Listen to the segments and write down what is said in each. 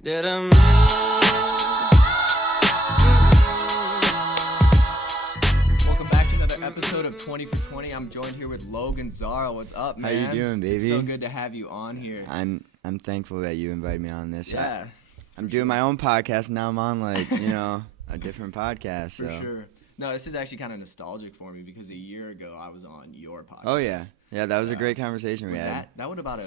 Welcome back to another episode of 20 for 20. I'm joined here with Logan Zara. What's up, man? How you doing, baby? It's so good to have you on here. I'm thankful that you invited me on this. Yeah. I'm doing my own podcast, and now I'm on, a different podcast. For sure. No, this is actually kind of nostalgic for me because a year ago I was on your podcast. Oh, yeah. Yeah, that was a great conversation we had. That was about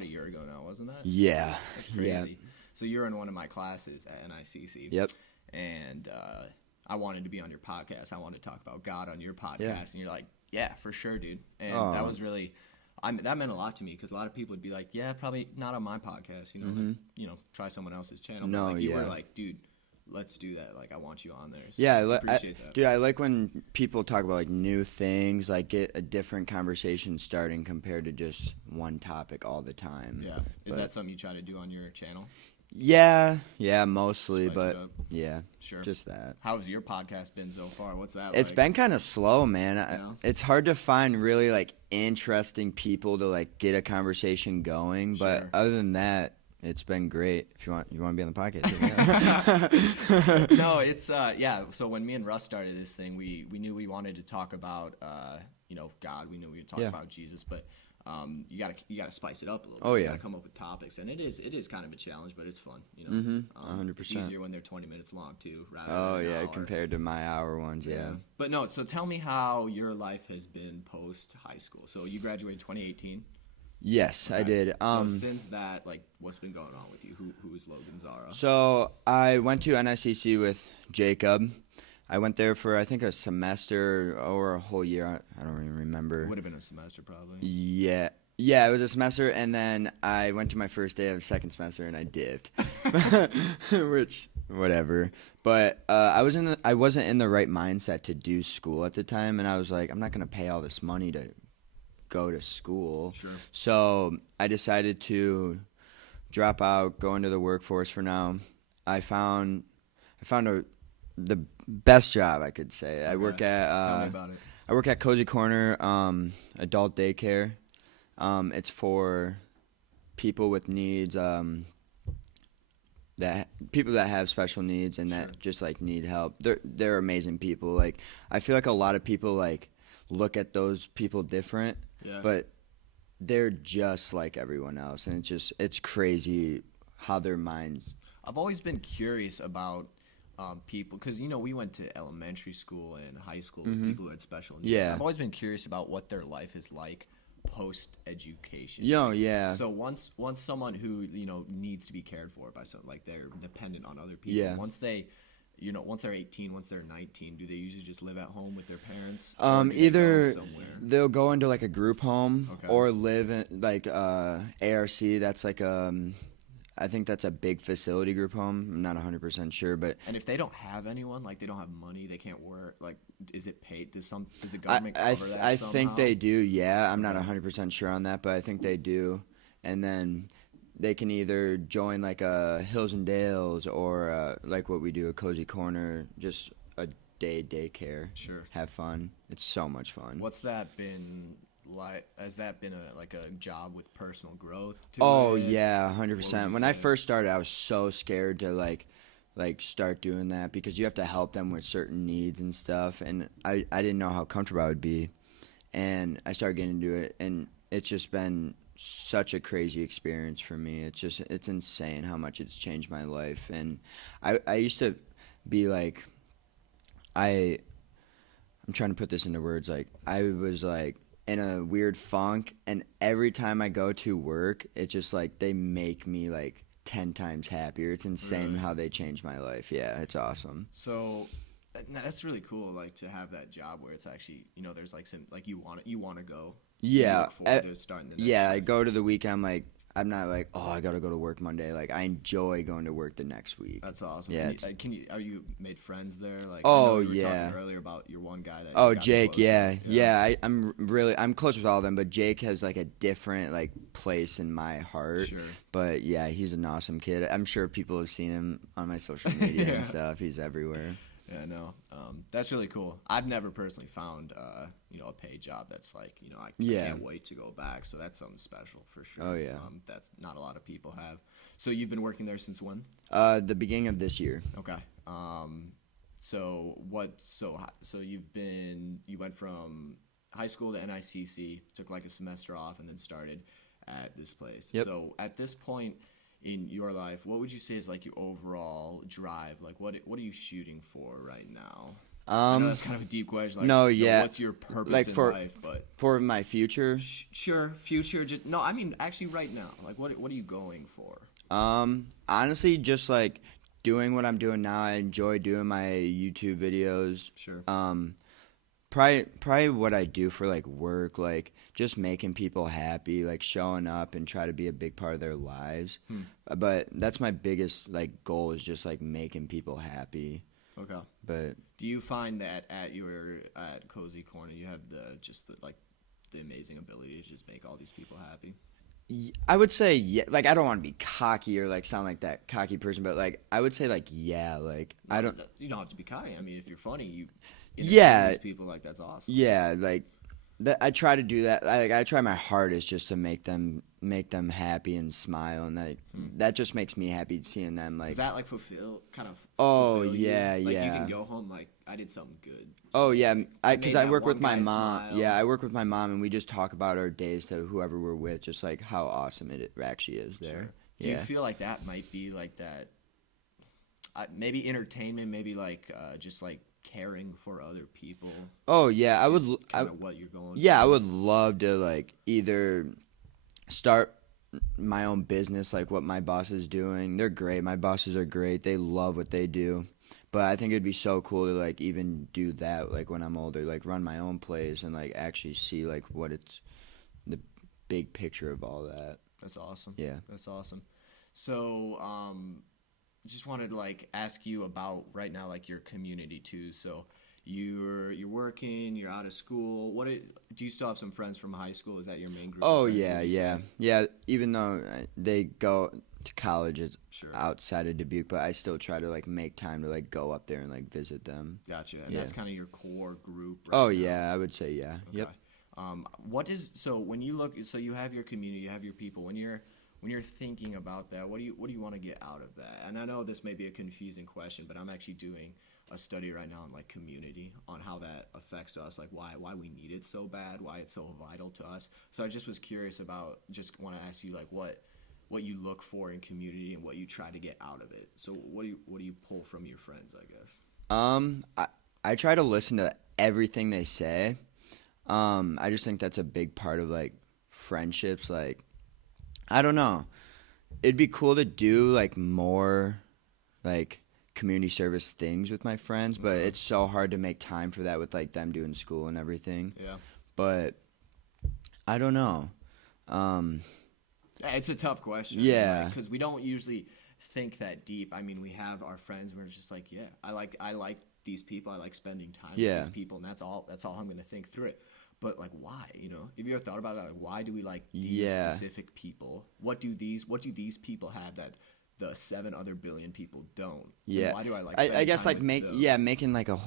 a year ago now, wasn't that? Yeah. That's crazy. Yeah. So you're in one of my classes at NICC. Yep. And I wanted to be on your podcast. I wanted to talk about God on your podcast. Yeah. And you're like, yeah, for sure, dude. And Oh. that was really, that meant a lot to me because a lot of people would be like, yeah, probably not on my podcast. Try someone else's channel. No, but like, you yeah. were like, dude, let's do that. Like, I want you on there. So Yeah, I appreciate that. Dude, I like when people talk about, new things, get a different conversation starting compared to just one topic all the time. Yeah. Is that something you try to do on your channel? Yeah, mostly, Spice but it up. yeah, Sure. just that. How's your podcast been so far? What's that It's like? been kind of slow, man. Yeah. It's hard to find really interesting people to get a conversation going. But Sure. other than that, it's been great. If you want to be on the podcast. No, it's So when me and Russ started this thing, we knew we wanted to talk about God. We knew we would talk about Jesus, but you gotta spice it up a little bit. Oh, You yeah. gotta come up with topics, and it is kind of a challenge, but it's fun. 100%. It's easier when they're 20 minutes long too, rather Oh than an yeah, hour. compared to my hour ones, yeah. But no, so tell me how your life has been post high school. So you graduated 2018. Yes, I did. So since that, what's been going on with you? Who is Logan Zara? So I went to NICC with Jacob. I went there for I think a semester or a whole year. I don't even remember. It would have been a semester probably. Yeah, it was a semester, and then I went to my first day of second semester, and I dipped, which whatever. But I wasn't in the right mindset to do school at the time, and I was like, I'm not gonna pay all this money to go to school. Sure. So I decided to drop out, go into the workforce for now. I found the best job I could say. I work at Tell me about it. I work at Cozy Corner adult daycare. It's for people with needs, people that have special needs and that just need help. They're amazing people. I feel like a lot of people look at those people different, but they're just like everyone else, and it's crazy how their minds. I've always been curious about people, because we went to elementary school and high school with people who had special needs. Yeah. I've always been curious about what their life is like post education. Yeah. So once someone who needs to be cared for by someone, they're dependent on other people. Yeah. Once they're 18, once they're 19, do they usually just live at home with their parents? Or do they Either go somewhere? they'll go into a group home Okay. or live in ARC. That's I think that's a big facility group home. I'm not 100% sure, but And if they don't have anyone, they don't have money, they can't work. Is it paid? Does the government cover that? I somehow? think they do. Yeah, I'm not 100% sure on that, but I think they do. And then they can either join a Hills and Dales or what we do, a Cozy Corner, just a daycare. Sure. Have fun. It's so much fun. What's that been like? Has that been a job with personal growth? Oh it? yeah, What would 100%. you When I say? first started, I was so scared to start doing that because you have to help them with certain needs and stuff, and I didn't know how comfortable I would be, and I started getting into it, and it's just been such a crazy experience for me. It's insane how much it's changed my life, and I used to be I'm trying to put this into words. I was in a weird funk, and every time I go to work, it's just they make me 10 times happier. It's insane Really? how they changed my life. Yeah, it's awesome. So that's really cool. To have that job where it's actually there's some you want to go. You Yeah, look forward to starting the next yeah. I shift. go to the weekend. I'm not oh, I gotta go to work Monday. I enjoy going to work the next week. That's awesome. Yeah, Are you made friends there? I Oh, know you were yeah. talking earlier about your one guy that. Oh, you got Jake, close yeah. with. Yeah, I'm close with all of them, but Jake has a different place in my heart. Sure. But yeah, he's an awesome kid. I'm sure people have seen him on my social media Yeah. and stuff. He's everywhere. Yeah, no, that's really cool. I've never personally found, a paid job that's like, I can't wait to go back. So that's something special for sure. Oh, yeah. That's not a lot of people have. So you've been working there since when? The beginning of this year. Okay. So you went from high school to NICC, took like a semester off, and then started at this place. Yep. So at this point in your life, what would you say is like your overall drive? Like what are you shooting for right now? I know that's kind of a deep question. Like, no, yeah. What's your purpose like in for, life? But for my future? Sure, future. Just no. I mean, actually, right now. Like, what are you going for? Honestly, just like doing what I'm doing now. I enjoy doing my YouTube videos. Sure. Probably what I do for like work, like just making people happy, like showing up and try to be a big part of their lives. But that's my biggest like goal, is just like making people happy. Okay. But do you find that at Cozy Corner you have the amazing ability to just make all these people happy? I would say, yeah, like I don't want to be cocky or like sound like that cocky person, but like I would say like, yeah, like I don't. You don't have to be cocky. I mean, if you're funny, you yeah, these people, like that's awesome. Yeah, like I try to do that. I try my hardest just to make them happy and smile, and that just makes me happy seeing them like. Does that like fulfill Oh fulfill yeah, you? Like yeah. You can go home like I did something good. Oh yeah, because I work with my mom. Smile. Yeah, I work with my mom, and we just talk about our days to whoever we're with, just like how awesome it actually is there. Sure. Do you feel like that might be like that? Maybe entertainment, maybe like just like caring for other people. Oh yeah, I would. Kind of what you're going. Yeah, for. I would love to like either start my own business, like what my boss is doing. They're great. My bosses are great. They love what they do. But I think it'd be so cool to like even do that like when I'm older, like run my own place and like actually see like what it's the big picture of all that. That's awesome. Yeah. That's awesome. So, just wanted to like ask you about right now like your community too. So you're working, you're out of school. Do you still have some friends from high school? Is that your main group? Oh of friends, yeah. Even though they go to college sure. outside of Dubuque, but I still try to like make time to like go up there and like visit them. Gotcha. And that's kind of your core group. Right now. Yeah, I would say yeah. Okay. Yep. So when you look, so you have your community, you have your people. When you're thinking about that, what do you want to get out of that? And I know this may be a confusing question, but I'm actually doing a study right now on like community, on how that affects us, like why we need it so bad, why it's so vital to us. So I just was curious about, just want to ask you like what you look for in community and what you try to get out of it. So what do you pull from your friends, I guess? I try to listen to everything they say. I just think that's a big part of like friendships. Like, I don't know. It'd be cool to do like more like community service things with my friends, but it's so hard to make time for that with like them doing school and everything. Yeah. But I don't know. It's a tough question. Yeah. Because we don't usually think that deep. I mean, we have our friends and we're just like, yeah, I like these people. I like spending time with these people, and that's all I'm going to think through it. But like, why? Have you ever thought about that? Like, why do we like these specific people? What do these people have that the 7 other billion people don't? Yeah. And why do I like? I guess time like with making like a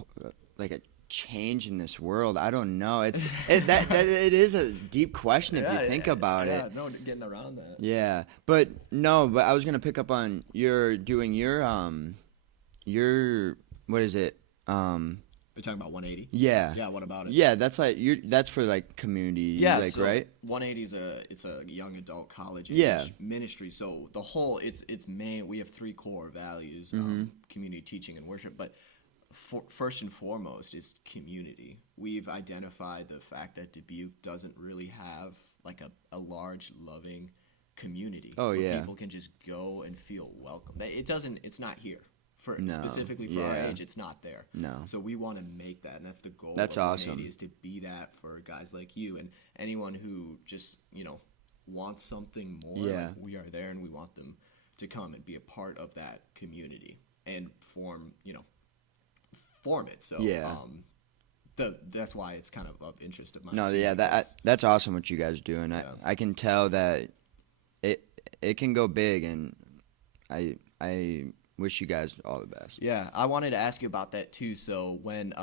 change in this world. I don't know. It is a deep question if you think about it. Yeah, no getting around that. Yeah, but I was gonna pick up on your what is it? You're talking about 180. Yeah. Yeah. What about it? Yeah, that's like that's for like community. Yeah. Like, so right. 180 is a young adult college age ministry. So the whole it's main. We have 3 core values: community, teaching, and worship. But first and foremost is community. We've identified the fact that Dubuque doesn't really have like a large, loving community. Oh, where yeah. People can just go and feel welcome. It's not here. Specifically for Yeah. our age, it's not there. No. So we want to make that, and that's the goal. That's of awesome. 180 is to be that for guys like you and anyone who just wants something more. Yeah. Like, we are there, and we want them to come and be a part of that community and form it. So Yeah. That's why it's kind of interest of mine. No, too, yeah, because- that's awesome what you guys are doing. Yeah. I can tell that it can go big, and I wish you guys all the best. Yeah, I wanted to ask you about that too. So when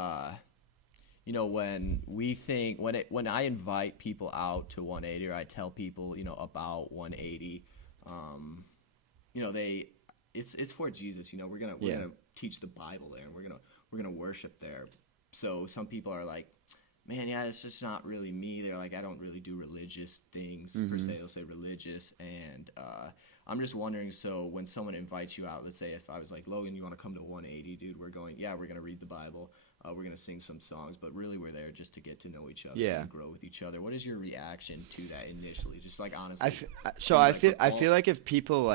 when I invite people out to 180, or I tell people about 180, it's for Jesus. We're gonna teach the Bible there, and we're gonna worship there. So some people are like, man, yeah, it's just not really me. They're like, I don't really do religious things per se. They'll say religious, and I'm just wondering. So when someone invites you out, let's say if I was like, Logan, you want to come to 180, dude? We're gonna read the Bible. We're gonna sing some songs, but really we're there just to get to know each other and grow with each other. What is your reaction to that initially? Just like honestly. I feel like if people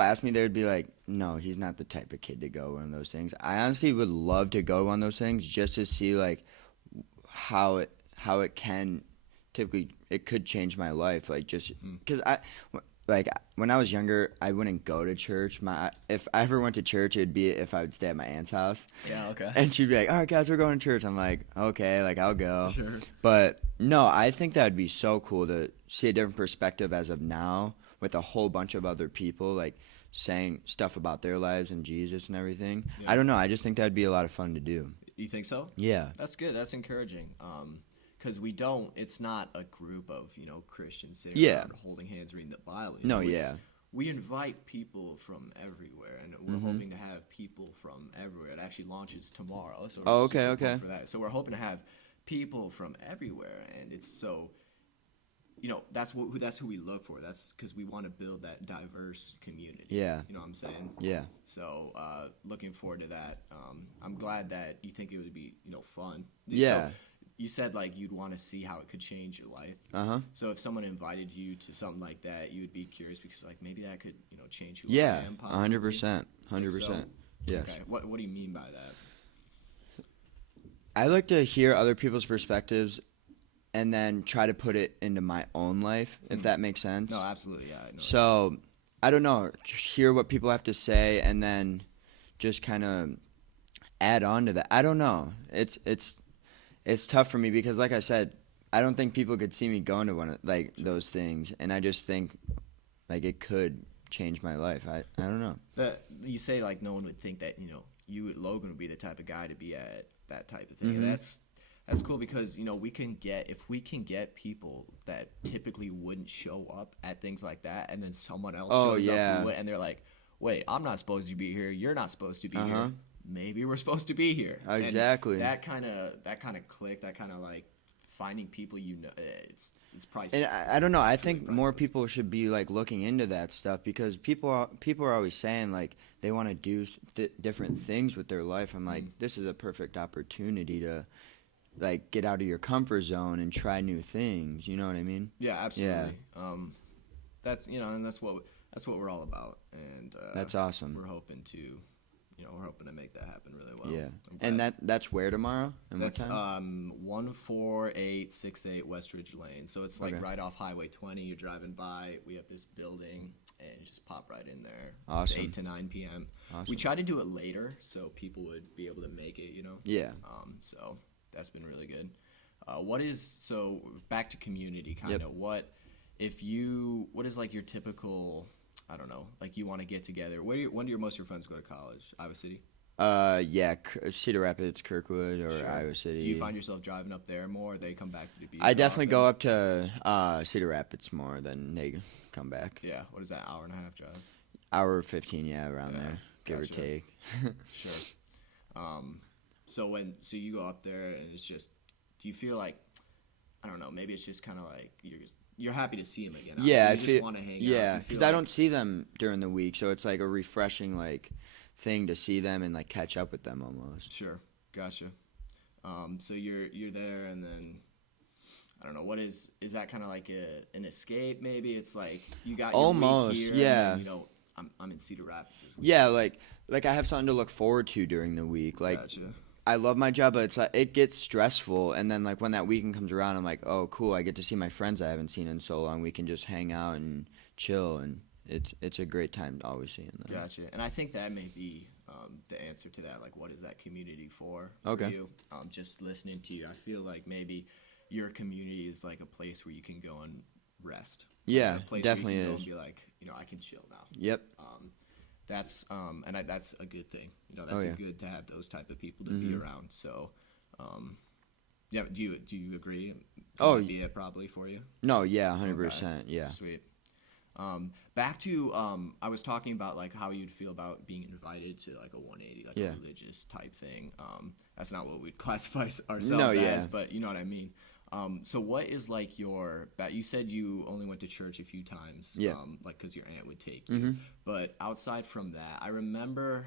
asked me, they would be like, no, he's not the type of kid to go to one of those things. I honestly would love to go to one of those things just to see like how it can typically it could change my life, like just because when I was younger, I wouldn't go to church. If I ever went to church, it'd be if I would stay at my aunt's house. Yeah, okay. And she'd be like, all right, guys, we're going to church. I'm like, okay, like I'll go. Sure. But no, I think that would be so cool to see a different perspective as of now with a whole bunch of other people like saying stuff about their lives and Jesus and everything. Yeah. I don't know. I just think that would be a lot of fun to do. You think so? Yeah. That's good. That's encouraging. Because it's not a group of, Christians sitting around holding hands reading the Bible. We invite people from everywhere, and we're hoping to have people from everywhere. It actually launches tomorrow. So okay. For that. So we're hoping to have people from everywhere, and it's so, that's who we look for. That's because we want to build that diverse community. Yeah. You know what I'm saying? Yeah. So looking forward to that. I'm glad that you think it would be, fun. Yeah. So, you said like you'd want to see how it could change your life. So if someone invited you to something like that, you would be curious because like maybe that could change who I am. Possibly. 100%. Yes. Okay. What do you mean by that? I like to hear other people's perspectives and then try to put it into my own life, if that makes sense. No, absolutely. Yeah. So I don't know. Just hear what people have to say and then just kind of add on to that. I don't know. It's tough for me because, like I said, I don't think people could see me going to one of those things, and I just think like it could change my life. I don't know. You say like no one would think that Logan would be the type of guy to be at that type of thing. And that's cool because if we can get people that typically wouldn't show up at things like that, and then someone else shows up and they're like, wait, I'm not supposed to be here. You're not supposed to be here. Maybe we're supposed to be here. Exactly. And that kind of click, that kind of like finding people it's priceless. And I don't know. I think more people should be like looking into that stuff because people are always saying like they want to do different things with their life. I'm like, this is a perfect opportunity to like get out of your comfort zone and try new things. You know what I mean? Yeah, absolutely. Yeah. And that's what we're all about. And that's awesome. We're hoping to make that happen really well. Yeah. And that's where tomorrow? And that's what time? 14868 Westridge Lane. So it's like right off Highway 20. You're driving by. We have this building, and you just pop right in there. Awesome. It's 8 to 9 p.m. Awesome. We try to do it later so people would be able to make it, Yeah. So that's been really good. So back to community kind of. What is like your typical, I don't know, like you want to get together. When do most of your friends go to college? Iowa City? Yeah, Cedar Rapids, Kirkwood, or Iowa City. Do you find yourself driving up there more, or they come back to be? I definitely go up to Cedar Rapids more than they come back. Yeah, what is that, hour and a half drive? Hour 15, around there, give or take. Sure. So you go up there and it's just, do you feel like, I don't know, maybe it's just kind of like you're happy to see them again. Yeah, I just want to hang out. Yeah, because I don't see them during the week, so it's like a refreshing like thing to see them and like catch up with them almost. Sure, gotcha. So you're there, and then I don't know, what is that kind of like an escape? Maybe it's like you got your almost week here, yeah. And then, I'm in Cedar Rapids this week. Yeah, like I have something to look forward to during the week. Like gotcha. I love my job, but it's like it gets stressful, and then like when that weekend comes around, I'm like, oh cool, I get to see my friends I haven't seen in so long. We can just hang out and chill, and it's a great time always seeing them. Gotcha. And I think that may be the answer to that. Like, what is that community for you? Just listening to you, I feel like maybe your community is like a place where you can go and rest. Yeah, a place definitely where you can is. go and be like, I can chill now. Yep. that's a good thing. That's Oh, yeah. good to have those type of people to be around. So, yeah. Do you agree? Oh, That'd be it probably for you. No, yeah, Okay. 100%, yeah. Sweet. Back to I was talking about like how you'd feel about being invited to like a 180, like Yeah. a religious type thing. That's not what we'd classify ourselves No, yeah. as, but you know what I mean. So what is like you said you only went to church a few times, Yeah. like because your aunt would take you. But outside from that, I remember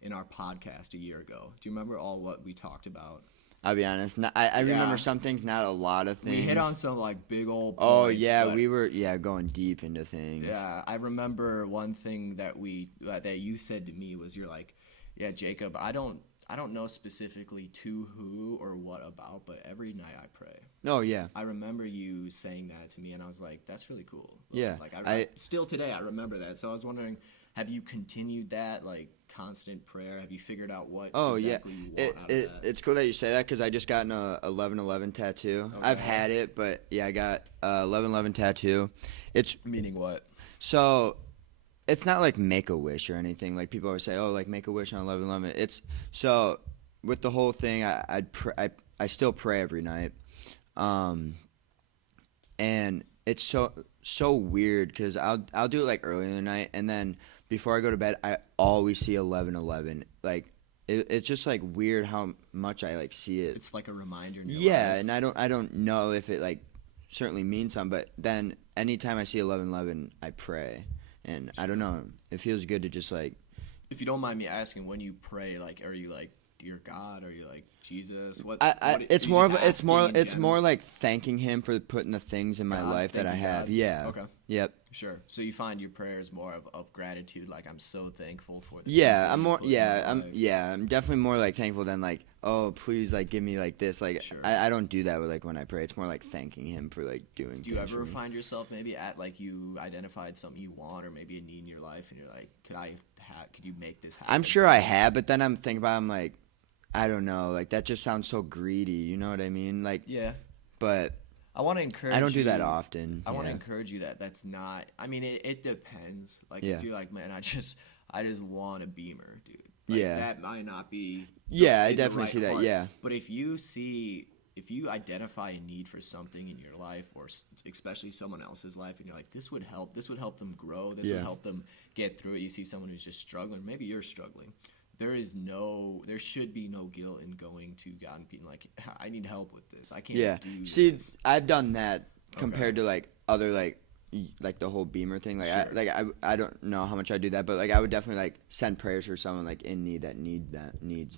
in our podcast a year ago. Do you remember all what we talked about? I'll be honest. I remember Yeah. some things, not a lot of things. We hit on some like big old Oh, points, yeah, but- we were going deep into things. Yeah, I remember one thing that you said to me was you're like, yeah, Jacob, I don't know specifically to who or what about, but every night I pray. Oh, yeah. I remember you saying that to me, and I was like, that's really cool. Yeah, Like I- still today I remember that. So I was wondering, have you continued that like constant prayer? Have you figured out what Oh, exactly you want out of that? It's cool that you say that because I just got an 1111 tattoo. Okay. I've had it, but yeah, I got 1111 tattoo. It's Meaning what? so it's not like Make-A-Wish or anything. Like people always say, oh, like Make-A-Wish on 1111. It's so with the whole thing, I still pray every night, and it's so weird because I'll do it like early in the night, and then before I go to bed, I always see 1111. Like it's just like weird how much I like see it. It's like a reminder in your Yeah, life. and I don't know if it like certainly means something, but then anytime I see 1111, I pray, and I don't know, it feels good to just like. If you don't mind me asking, when you pray, like, are you like, dear God? Are you like Jesus? What? It's you more just of it's more asking in it's general? more like thanking him for putting the things in my God, life that I thanking have. God. Yeah. Okay. Yep. Sure. So you find your prayers more of gratitude, like I'm so thankful for this. Yeah, I'm definitely more like thankful than like, oh, please like give me like this. Like Sure. I don't do that with like when I pray. It's more like thanking him for like doing Do you things ever for me. find yourself maybe at like you identified something you want or maybe a need in your life and you're like, could you make this happen? I'm sure I have, but then I'm thinking about it, I'm like, I don't know, like that just sounds so greedy, you know what I mean? Like Yeah. but I want to encourage I don't do that you- often. I want to yeah. encourage you that's not. I mean, it depends. Like Yeah. if you're like, man, I just want a Beamer, dude. Like, Yeah. that might not be. Yeah, I in the definitely right see that, heart. yeah. But if you identify a need for something in your life, or especially someone else's life, and you're like, this would help them grow. This would Yeah. help them get through it. You see someone who's just struggling. Maybe you're struggling. There should be no guilt in going to God and being like, I need help with this. I can't Yeah. do See, this. I've done that compared to like other like the whole Beamer thing. Like Sure. I don't know how much I do that, but like I would definitely like send prayers for someone like in need that needs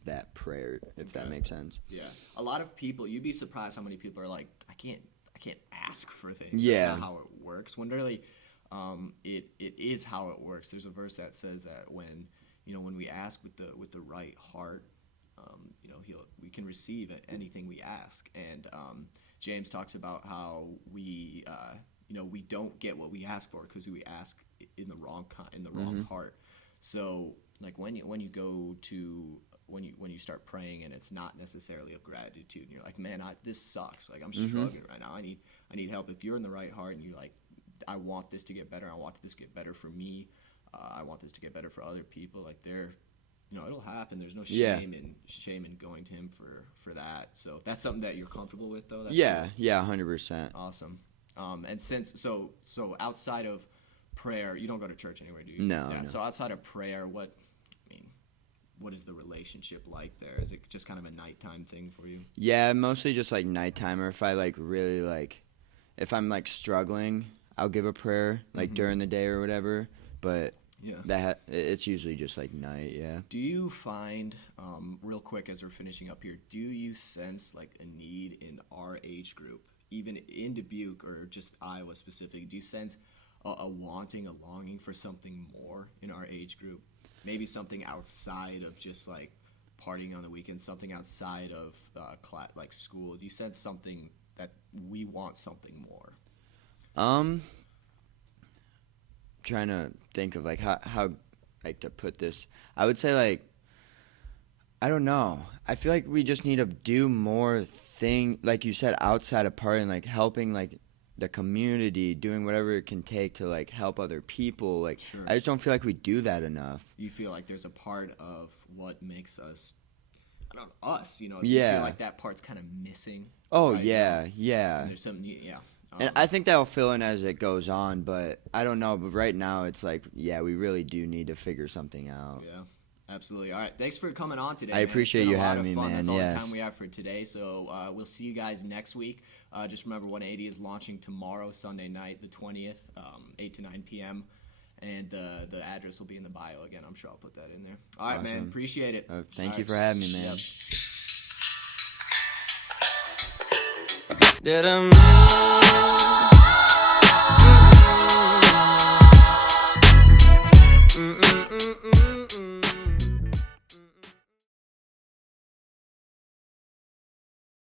that prayer, if that Okay. makes sense. Yeah, a lot of people. You'd be surprised how many people are like, I can't ask for things. Yeah. That's not how it works. When really, it is how it works. There's a verse that says that when we ask with the right heart, we can receive anything we ask. And James talks about how we don't get what we ask for because we ask in the wrong heart. So like when you start praying and it's not necessarily of gratitude and you're like, man, this sucks. Like I'm struggling right now. I need help. If you're in the right heart and you're like, I want this to get better. I want this to get better for me. I want this to get better for other people. Like it'll happen. There's no Yeah. shame in going to him for that. So if that's something that you're comfortable with, though. That's Yeah, cool. yeah, 100%. Awesome. And since so outside of prayer, you don't go to church anywhere, do you? No, Yeah. no. So outside of prayer, what is the relationship like there? Is it just kind of a nighttime thing for you? Yeah, mostly just like nighttime, or if I like really like, if I'm like struggling, I'll give a prayer like during the day or whatever. But Yeah. it's usually just like night. Yeah. Do you find, real quick as we're finishing up here, do you sense like a need in our age group, even in Dubuque or just Iowa specific? Do you sense a wanting, a longing for something more in our age group? Maybe something outside of just like partying on the weekends, something outside of like school. Do you sense something that we want something more? Trying to think of like how like to put this. I would say like, I don't know. I feel like we just need to do more like you said, outside of partying, like helping like the community, doing whatever it can take to like help other people. Like Sure. I just don't feel like we do that enough. You feel like there's a part of what makes us, I don't know, us, you know? You Yeah. feel like that part's kind of missing. Oh right yeah, now. yeah. And there's something, yeah. And I think that'll fill in as it goes on, but I don't know. But right now, it's like, yeah, we really do need to figure something out. Yeah, absolutely. All right, thanks for coming on today. I man. It's appreciate been you a lot having of me, fun. man. That's all the Yes. time we have for today. So we'll see you guys next week. Just remember, 180 is launching tomorrow, Sunday night, the 20th, 8 to 9 p.m. And the address will be in the bio again. I'm sure I'll put that in there. All right, man. Awesome. Appreciate it. Thank All you right. for having me, man. Yep. Did